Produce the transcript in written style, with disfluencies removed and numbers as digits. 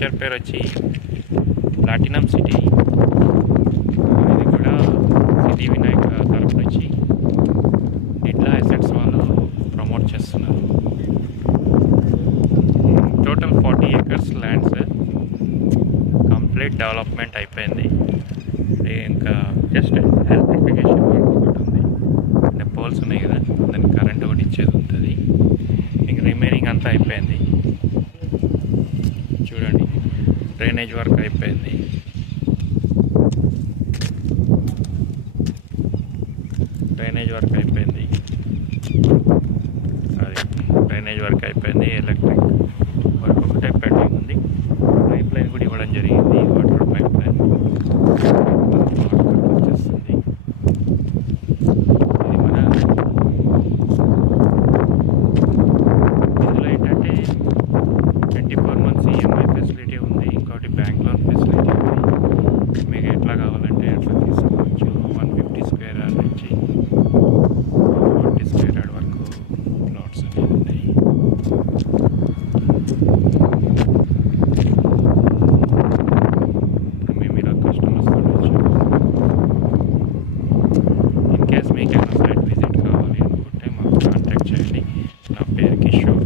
Venture పేరు వచ్చి platinum city. ఇది కూడా సిటీ వినాయక తరపు నుంచి ఇట్లా అసెట్స్ వాళ్ళు ప్రమోట్ చేస్తున్నారు. Total 40 acres lands complete development అయిపోయింది. ఇంకా జస్ట్ ఎలక్ట్రిఫికేషన్ వర్క్ ఒకటి ఉంది. అంటే పోల్స్ ఉన్నాయి కదా, దానికి కరెంట్ ఒకటి ఇచ్చేది ఉంటుంది. ఇంక రిమైనింగ్ అంతా అయిపోయింది. చూడండి, డ్రైనేజ్ వర్క్ అయిపోయింది. ఎలక్ట్రిక్ వర్క్ ఒకటే పెండింగ్ ఉంది. పైప్ లైన్ కూడా ఇవ్వడం జరిగింది. వాటర్ పైప్ లైన్ వచ్చేస్తుంది. ఇది మన ఇందులో ఏంటంటే 24 months EMI ఫెసిలిటీ ఉంది. ఇంకోటి బ్యాంక్ లోన్ ఫెసిలిటీ ఉంది. మీకు ఎట్లా కావాలంటే అట్లా తీసుకోవచ్చు. 150 square yard నుంచి 40 square yard వరకు ప్లాట్స్ అనేవి ఉన్నాయి. మేము ఇలా కస్టమర్స్ తోటి ఇన్ కేస్ మీకు ఏమైనా సైట్ విజిట్ కావాలి అనుకుంటే మాకు కాంటాక్ట్ చేయండి. నా పేరు కిషోర్.